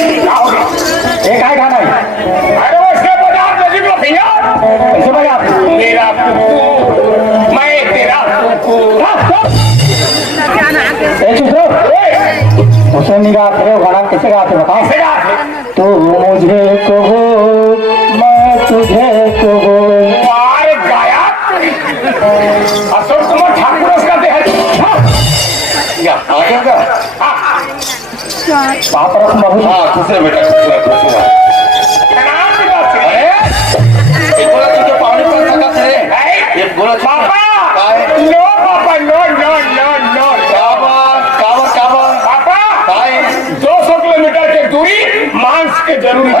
हे काय गाणं आहे? अरे उसके बाजार नजीक लो भैया कैसे बघा मेरा कुकू मैं तेरा कुकू उसे निगाह करे गाना कैसे गाते बताओ। तू मुझे कहो मैं तुझे कहो। अरे गाया अशोक कुमार ठाकुर उसका देह या आगे का पापरस मधु दूसरे बेटा दूसरा बोला तुझे पानी पर लगा थे ये बोला पापा नो पापा नो नो नो नो काबर काबर काबर पापा 200 किलोमीटर की दूरी मांस के जरूरी